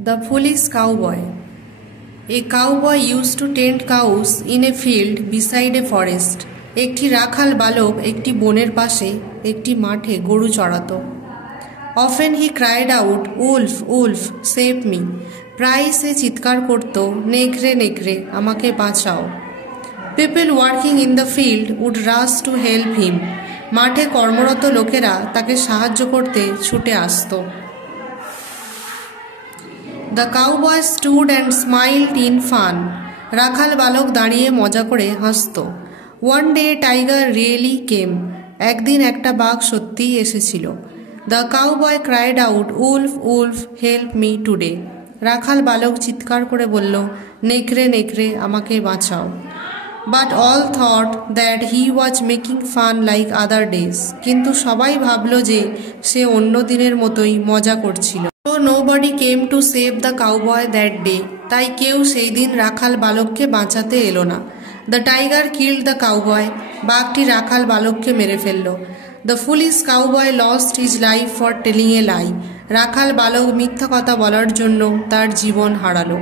The foolish cowboy. A cowboy used to tend cows in a field beside a forest. একটি রাখাল বালক একটি বনের পাশে একটি মাঠে গরু চড়াতো। Often he cried out, "Wolf, wolf, save me!" প্রায় সে চিৎকার করত, নেকড়ে নেকড়ে আমাকে বাঁচাও। People working in the field would rush to help him. মাঠে কর্মরত লোকেরা তাকে সাহায্য করতে ছুটে আসতো। The cowboy stood and smiled in fun. রাখাল বালক দাঁড়িয়ে মজা করে হাসত। One day tiger really came. একদিন একটা বাঘ সত্যিই এসেছিল। The cowboy cried out, "Wolf, wolf, help me today!" রাখাল বালক চিৎকার করে বলল, নেকড়ে নেকড়ে আমাকে বাঁচাও। But all thought that he was making fun like other days. কিন্তু সবাই ভাবল যে সে অন্য দিনের মতোই মজা করছিল। So nobody came to save the cowboy that day. তাই কেউ সেই দিন রাখাল বালককে বাঁচাতে এলো না। The tiger killed the cowboy. বাঘটি রাখাল বালককে মেরে ফেলল। The foolish cowboy lost his life for telling a lie. রাখাল বালক মিথ্যা কথা বলার জন্য তার জীবন হারালো।